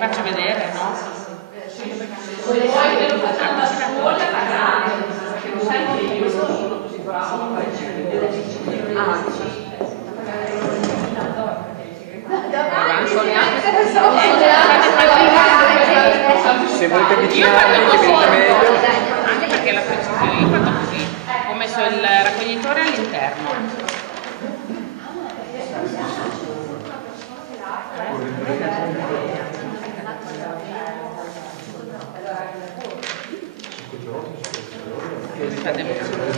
faccio vedere, no? Se volete avvicinarvi, che vedete meglio. Anche perché la faccio io ho fatto così, ho messo il raccoglitore all'interno.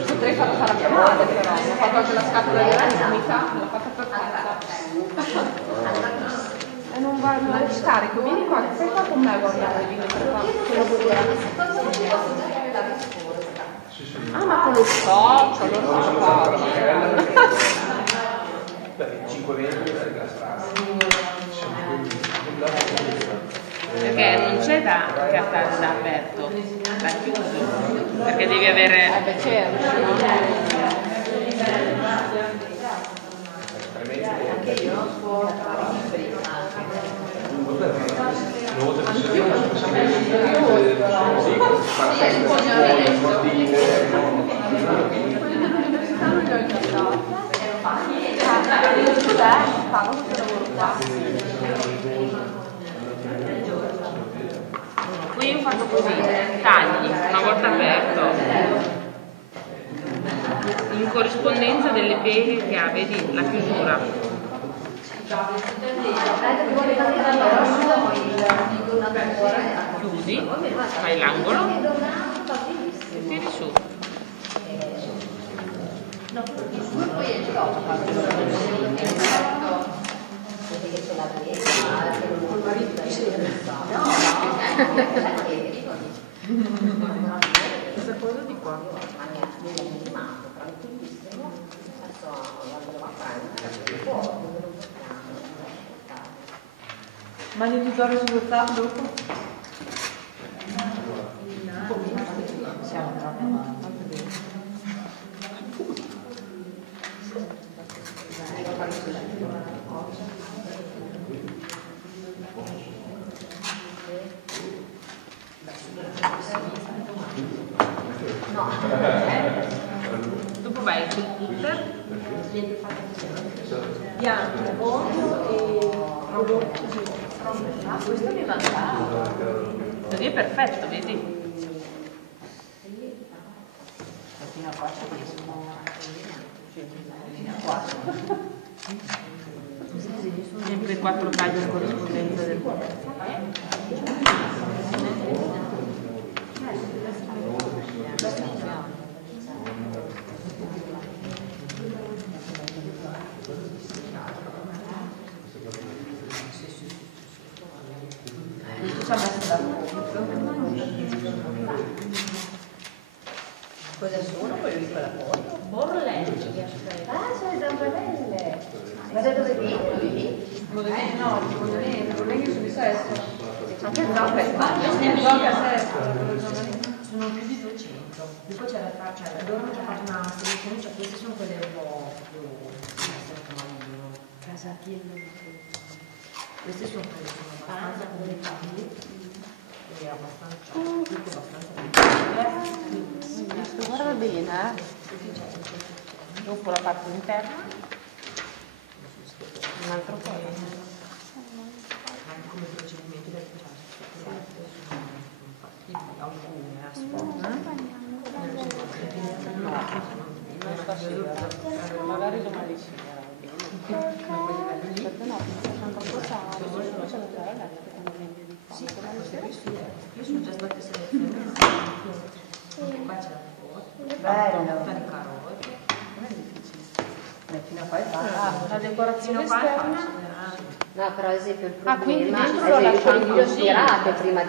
Potrei farlo fare a mia madre, però ho fatto anche la scatola della comunità, l'ho fatta per forza. E non va il scarico, vieni qua, sei qua con me a guardare, vieni per qua. Ah, ma con lo socio, lo so. Perché 520 è la strada. Perché non c'è da carta da aperto, da chiuso, perché devi avere... Qui io ho fatto così, tagli, una volta aperto, in corrispondenza delle peghe che ha, vedi la chiusura. Chiudi, fai l'angolo e tiri su. Questa cosa di qua. Mandi il tutorial su WhatsApp dopo? Siamo proprio molto bene. Dopo vai sul cutter, Bianco, olio e prodotto. questo mi mancava. Così è perfetto, vedi? Fino a qua sempre 4 tagli in corrispondenza del Cosa sono quello di quella foto? borle. Ah, sono le zampanelle. Ma da dove vieni? No, non è sul sesto. Anche zocca a sesto. Sono più di 200. Poi c'è la faccia, loro hanno già fatto una selezione, cioè queste sono quelle un po' più casa piena. Queste sono quelle che sono abbastanza complicate e abbastanza Guarda bene, dopo la parte interna, un altro po'. come procedimento del alcune a scuola. Non stasera, magari domani sì, perché no, sono troppo sale, poi c'è da fare a letto quando viene di fame. Io sono già state selezionate. Qua c'è la foto, tutta di carote. Non è difficile. Fino a qua è facile. La decorazione Fino a qua è esterna. facile. No, però ad esempio il quindi problema, dentro ad lo esempio lasciamo le video così. stirate prima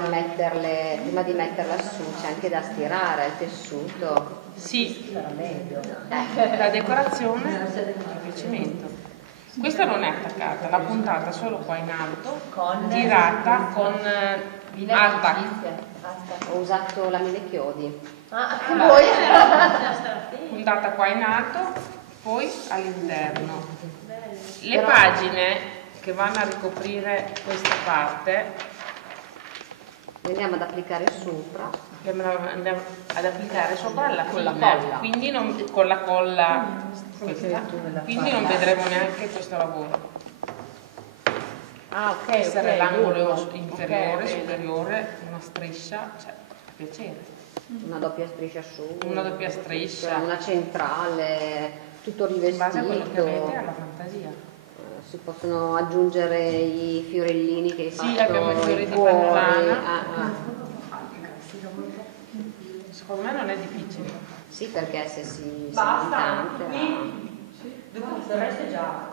di metterla su, c'è anche da stirare il tessuto. Sì, Sarà meglio. la decorazione il cemento. Questa non è attaccata, l'ha puntata solo qua in alto, tirata con attack. Ho usato la mille chiodi. Puntata qua in alto, poi all'interno. Le pagine che vanno a ricoprire questa parte li andiamo ad applicare sopra. Andiamo ad applicare sopra la Con la fine, colla. quindi con la colla questa, quindi non vedremo neanche questo lavoro. Ah, ok. Essere l'angolo dopo. inferiore, Ok, superiore, una striscia, cioè, a piacere. Una doppia striscia su, Una doppia striscia. una centrale, tutto In base a quello che avete, rivestito. alla fantasia. Si possono aggiungere i fiorellini che hai fatto, Sì, abbiamo i fiori di cuori. panorama. Secondo me non è difficile. Sì, perché se si Basta, tante, qui. Dopo il resto è già